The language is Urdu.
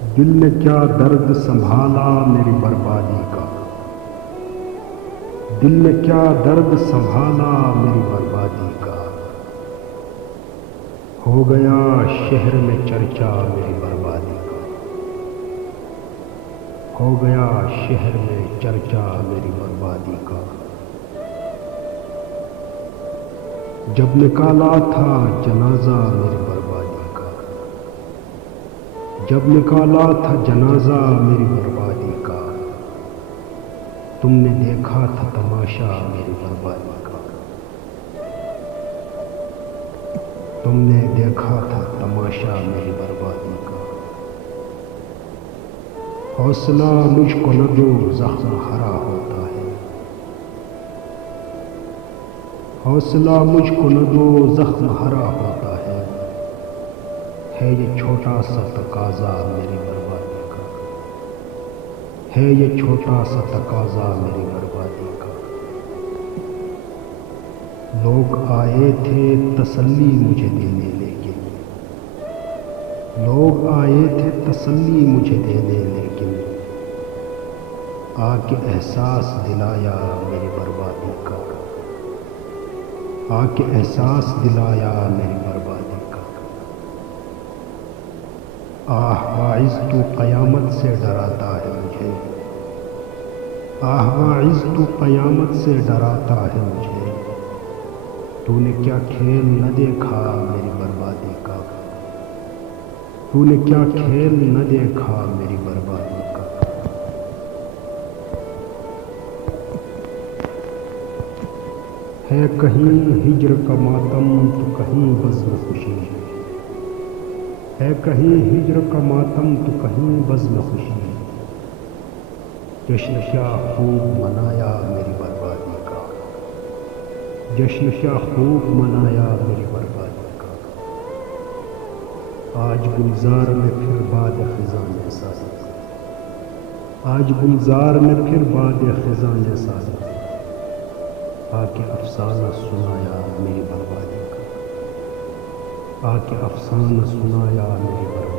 دل نے کیا درد سنبھالا میری بربادی کا، دل نے کیا درد سنبھالا میری بربادی کا، ہو گیا شہر میں چرچا میری بربادی کا، ہو گیا شہر میں چرچا میری بربادی کا۔ جب نکالا تھا جنازہ میری بربادی کا، جب نکالا تھا جنازہ میری بربادی کا، تم نے دیکھا تھا تماشا میری بربادی کا، تم نے دیکھا تھا تماشا میری بربادی کا۔ حوصلہ مجھ کو نہ دو زخم ہرا ہوتا ہے، حوصلہ مجھ کو نہ دو زخم ہرا ہوتا ہے یہ چھوٹا سا تقاضا میری بربادی کا، ہے یہ چھوٹا سا تقاضا میری بربادی کا۔ لوگ آئے تھے تسلی مجھے دینے، لیکن لوگ آئے تھے تسلی مجھے دینے، لیکن آ کے احساس دلایا میری بربادی کا، آ کے احساس دلایا میری بربادی کا۔ آہ واعظ تو قیامت سے ڈراتا ہے مجھے، آہ واعظ تو قیامت سے ڈراتا ہے مجھے، تو نے کیا کھیل نہ دیکھا میری بربادی کا، تو نے کیا کھیل نہ دیکھا میری بربادی کا۔ ہے کہیں ہجر کا ماتم تو کہیں بزم خوشی، ہے کہیں ہجر کا ماتم تو کہیں بزم خوشی، جشن کیا خوب منایا میری بربادی کا، جشن کیا خوب منایا میری بربادی کا۔ آج گلزار میں پھر باد خزاں جیسا، آج گلزار میں پھر باد خزاں جیسا، آ کے افسانہ سنایا میری بربادی کا، آ کے افسانہ سنایا میری بربادی کا۔